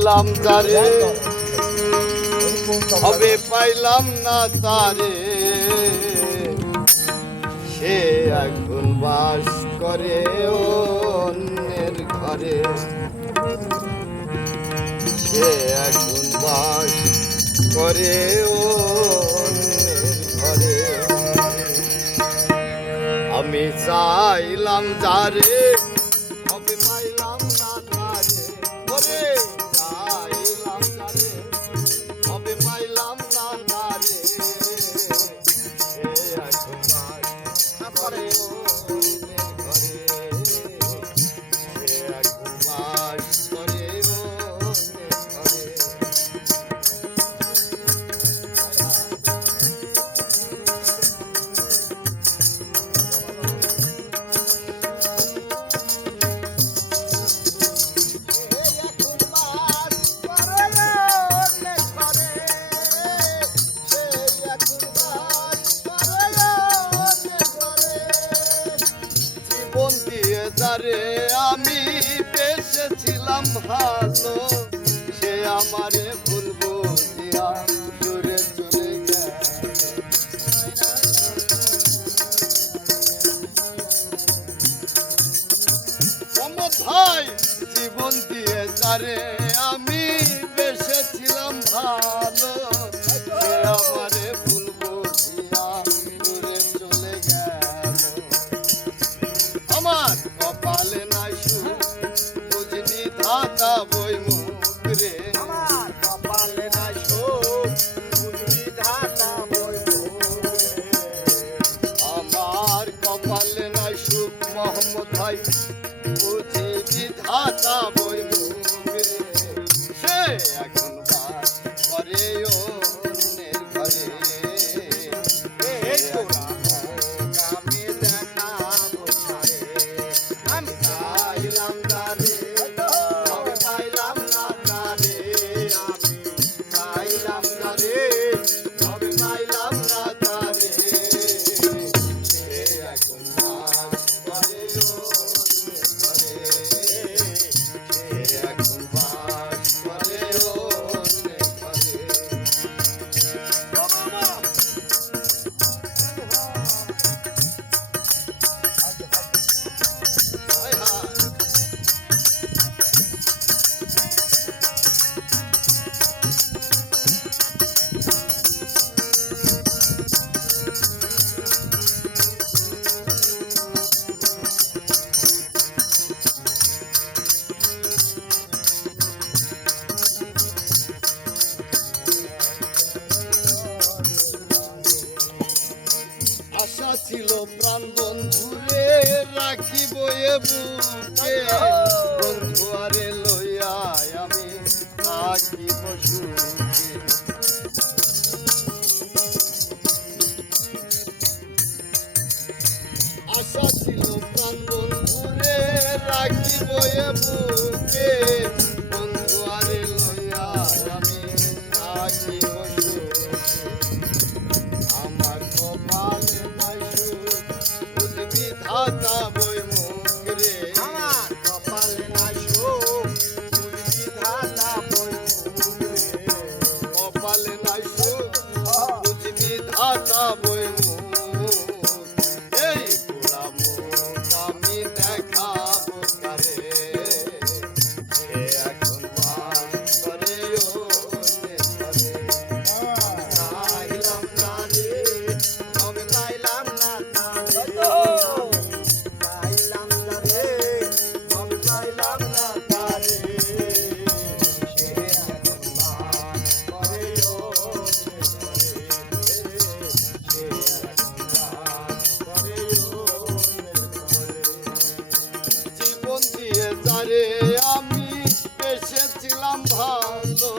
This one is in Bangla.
চাইলাম যারে হবে পাইলাম না তারে সে এখন বাস করে অন্যের ঘরে সে এখন বাস করে অন্যের ঘরে আমি চাইলাম যারে হবে পাইলাম না তারে ওরে চাইলাম যারে হবে পাইলাম না তারে সে এখন বাস করে অন্যের ঘরে সে এখন বাস করে অন্যের ঘরে যারে আমি বেসেছিলাম ভালো সে আমারে ভুল বুঝিয়া দূরে চলে গেল ভাই জীবন দিয়ে যারে আমি বেসেছিলাম ভালো সে আমারে ভুল বুঝিয়া দূরে চলে গেল আমার কপালে নাই সুখ বুঝবি ধাতা বই মুখ রে আমার কপালে নাই সুখ বুঝবি ধাতা বই মুখ রে আমার কপালে নাই সুখ মোহাম্মদ ভাই বুঝবি ধাতা বই মুখ রে সে এখন বাস করে অন্যের ঘরে ছিল প্রাণ বন্ধুরে রাখিব এ বুকে বন্ধু আরে লইয়া আমি থাকিব সুখে আশা ছিল প্রাণ বন্ধুরে রাখিব এ বুকে বন্ধু আরে লইয়া আমি থাকিব সুখে আমার কপালে ধাতা বই মুখ রে আমার কপালে নাই সুখ বুঝবি ধাতা বই মুখ রে কপালে নাই সুখ বুঝবি ধাতা বই মুখ এই পোড়া মুখ আমি দেখাবো কারে সে এখন বাস করে অন্যের ঘরে চাইলাম তারে তবে পাইলাম না তারে আমি এসেছিলাম ভালো